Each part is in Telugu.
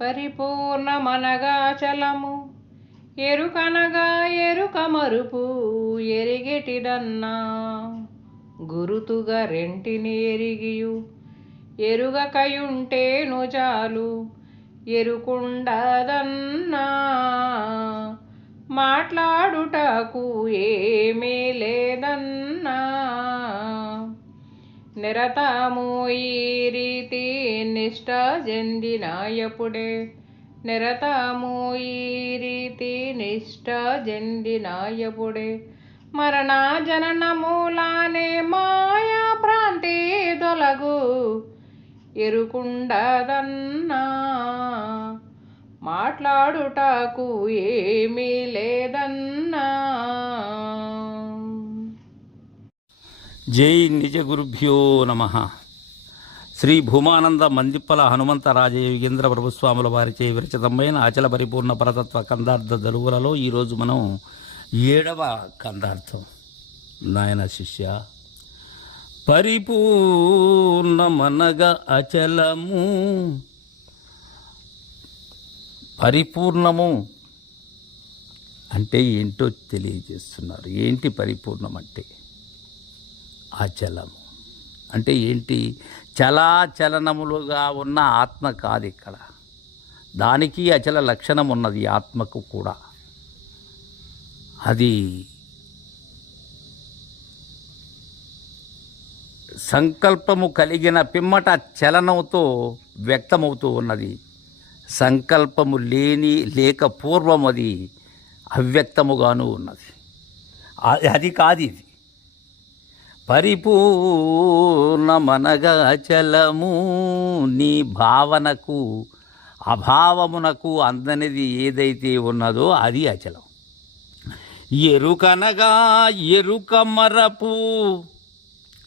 పరిపూర్ణమనగా చలము ఎరుకనగా ఎరుక మరుపు ఎరిగెటిదన్నా. గురుతుగా రెంటిని ఎరిగియు. ఎరుగకయుంటేను చాలు ఎరుకుండదన్నా. మాట్లాడుటకు ఏమీ లేదన్నా. నిరతము ఈ రీతి నిష్ట జందినాయపుడే నిరతము ఈ రీతి నిష్ట జందినాయపుడే మరణ జనన మూలానే మాయా భ్రాంతి దొలగు ఎరుకుండదన్నా. మాట్లాడుటకు ఏమీ లేదన్నా. జై నిజ గురుభ్యో నమ. శ్రీ భూమానంద మందిప్పల హనుమంత రాజయ యోగేంద్ర ప్రభుస్వాముల వారిచే విరచితమైన అచల పరిపూర్ణ పరతత్వ కందార్థ దరువులలో ఈరోజు మనం ఏడవ కందార్థం. నాయన శిష్య పరిపూర్ణమనగ అచలము పరిపూర్ణము అంటే ఏంటో తెలియజేస్తున్నారు. ఏంటి పరిపూర్ణం అంటే? అచలము అంటే ఏంటి? చలాచలనములుగా ఉన్న ఆత్మ కాదు ఇక్కడ. దానికి అచల లక్షణం ఉన్నది ఆత్మకు కూడా. అది సంకల్పము కలిగిన పిమ్మట చలనంతో వ్యక్తమవుతూ ఉన్నది. సంకల్పము లేని లేక పూర్వం అది అవ్యక్తముగాను ఉన్నది. అది కాదు ఇది. పరిపూర్ణమనగాచలము నీ భావనకు అభావమునకు అందనిది ఏదైతే ఉన్నదో అది అచలం. ఎరుకనగా ఎరుక మరపు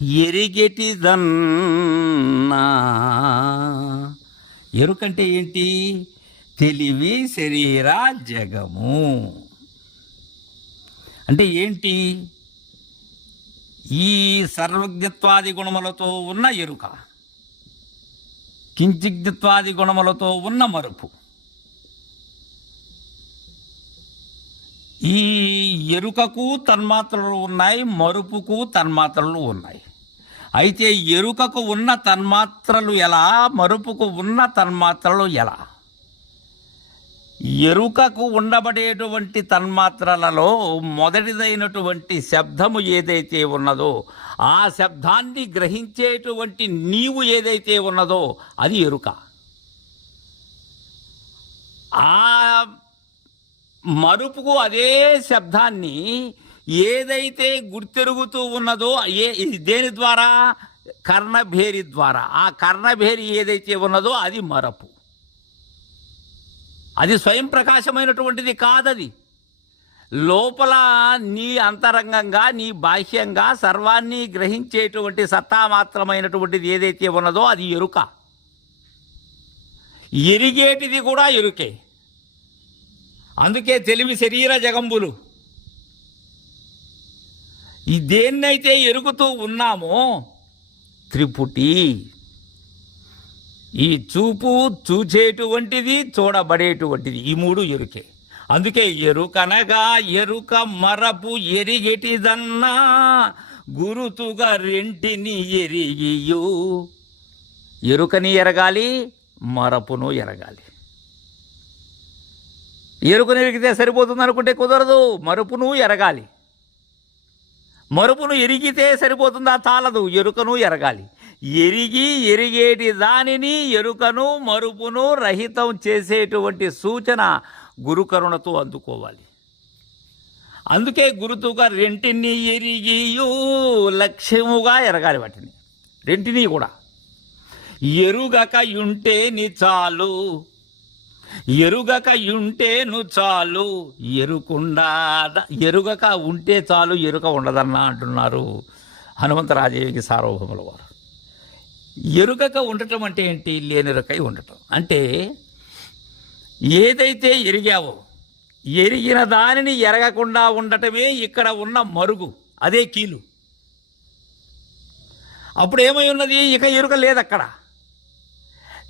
ఎరిగెటిదన్నా. ఎరుకంటే ఏంటి? తెలివి శరీర జగము. అంటే ఏంటి? ఈ సర్వజ్ఞత్వాది గుణములతో ఉన్న ఎరుక కించిజ్ఞత్వాది గుణములతో ఉన్న మరుపు. ఈ ఎరుకకు తన్మాత్రలు ఉన్నాయి మరుపుకు తన్మాత్రలు ఉన్నాయి. అయితే ఎరుకకు ఉన్న తన్మాత్రలు ఎలా మరుపుకు ఉన్న తన్మాత్రలు ఎలా? ఎరుకకు ఉండబడేటువంటి తన్మాత్రలలో మొదటిదైనటువంటి శబ్దము ఏదైతే ఉన్నదో ఆ శబ్దాన్ని గ్రహించేటువంటి నీవు ఏదైతే ఉన్నదో అది ఎరుక. ఆ మరుపుకు అదే శబ్దాన్ని ఏదైతే గుర్తెరుగుతూ ఉన్నదో ఏ దేని ద్వారా? కర్ణభేరి ద్వారా. ఆ కర్ణభేరి ఏదైతే ఉన్నదో అది మరపు. అది స్వయం ప్రకాశమైనటువంటిది కాదది. లోపల నీ అంతరంగంగా నీ బాహ్యంగా సర్వాన్ని గ్రహించేటువంటి సత్తా మాత్రమైనటువంటిది ఏదైతే ఉన్నదో అది ఎరుక. ఎరిగేటిది కూడా ఎరుకే. అందుకే తెలివి శరీర జగంబులు. ఈ దేన్నైతే ఎరుగుతూ ఉన్నామో త్రిపుటి ఈ చూపు చూచేటువంటిది చూడబడేటువంటిది. ఈ మూడు ఎరుకే. అందుకే ఎరుకనగా ఎరుక మరపు ఎరిగెటిదన్నా గురుతుగా రెంటిని ఎరిగియు. ఎరుకని ఎరగాలి మరపును ఎరగాలి. ఎరుకను ఎరిగితే సరిపోతుంది అనుకుంటే కుదరదు మరుపును ఎరగాలి. మరుపును ఎరిగితే సరిపోతుందా? చాలదు. ఎరుకను ఎరగాలి. ఎరిగి ఎరిగేటి దానిని ఎరుకను మరుపును రహితం చేసేటువంటి సూచన గురుకరుణతో అందుకోవాలి. అందుకే గురుతుగా రెంటిని ఎరిగియు లక్ష్యముగా ఎరగాలి వాటిని. రెంటిని కూడా. ఎరుగక ఉంటే నీ చాలు. ఎరుగక యుంటేను చాలు. ఎరుకుండా ఎరుగక ఉంటే చాలు ఎరుక ఉండదన్నా అంటున్నారు హనుమంతరాజయోగి సార్వభౌముల వారు. ఎరుగక ఉండటం అంటే ఏంటి? లేని రకై ఉండటం. అంటే ఏదైతే ఎరిగావో ఎరిగిన దానిని ఎరగకుండా ఉండటమే ఇక్కడ ఉన్న మరుగు అదే కీలు. అప్పుడు ఏమై ఉన్నది? ఇక ఎరుక లేదక్కడ.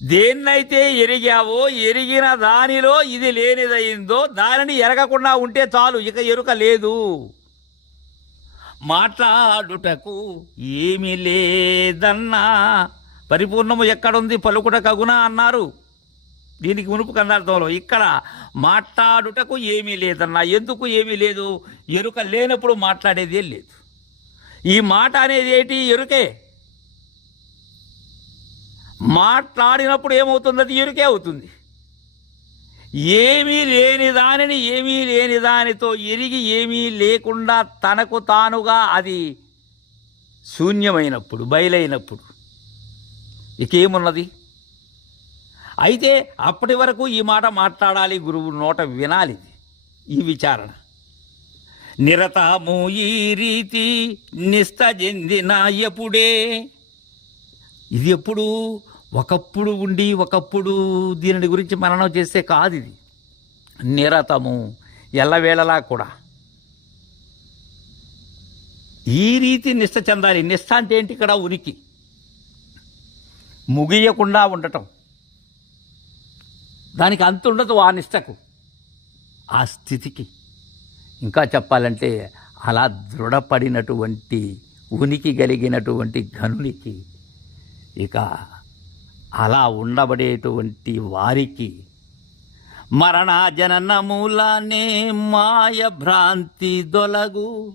దేన్నైతే ఎరిగావో ఎరిగిన దానిలో ఇది లేనిదయిందో దానిని ఎరగకుండా ఉంటే చాలు ఇక ఎరుక లేదు. మాట్లాడుటకు ఏమీ లేదన్నా పరిపూర్ణము ఎక్కడుంది? పలుకుట కగునా అన్నారు. దీనికి మునుపు కందార్థంలో ఇక్కడ మాట్లాడుటకు ఏమీ లేదన్నా. ఎందుకు ఏమీ లేదు? ఎరుక లేనప్పుడు మాట్లాడేదే లేదు. ఈ మాట అనేది ఏంటి? ఎరుకే. మాట్లాడినప్పుడు ఏమవుతుంది? అది ఎరుకే అవుతుంది. ఏమీ లేని దానిని ఏమీ లేని దానితో ఎరిగి ఏమీ లేకుండా తనకు తానుగా అది శూన్యమైనప్పుడు బయలైనప్పుడు ఇకేమున్నది? అయితే అప్పటి వరకు ఈ మాట మాట్లాడాలి గురువు నోట వినాలి ఇది, ఈ విచారణ. నిరతము ఈ రీతి నిష్ట చెందిన ఎప్పుడే? ఇది ఎప్పుడు? ఒకప్పుడు ఉండి ఒకప్పుడు దీనిని గురించి మననం చేస్తే కాదు ఇది నిరతము ఎల్లవేళలా కూడా. ఈ రీతి నిష్ట చెందాలి. నిష్ట అంటే ఏంటి? ఇక్కడ ఉనికి. ముగియకుండా ఉండటం. దానికి అంతుండదు ఆ నిష్టకు. ఆ స్థితికి. ఇంకా చెప్పాలంటే అలా దృఢపడినటువంటి ఉనికి కలిగినటువంటి గనునికి ఇక అలా ఉండబడేటువంటి వారికి మరణ మూలానే మాయ భ్రాంతి దొలగు.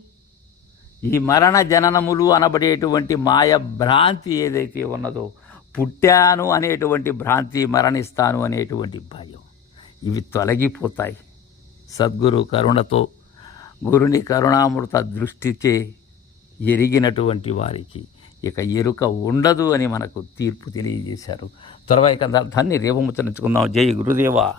ఈ మరణ జననములు అనబడేటువంటి మాయ భ్రాంతి ఏదైతే ఉన్నదో పుట్టాను అనేటువంటి భ్రాంతి మరణిస్తాను అనేటువంటి భయం. ఇవి తొలగిపోతాయి. సద్గురు కరుణతో గురుని కరుణామృత దృష్టిచే ఎరిగినటువంటి వారికి ఇక ఎరుక ఉండదు అని మనకు తీర్పు తెలియజేశారు. త్వరగా ఇక అర్థాన్ని రేపముచ్చరించుకుందాం జై గురుదేవా.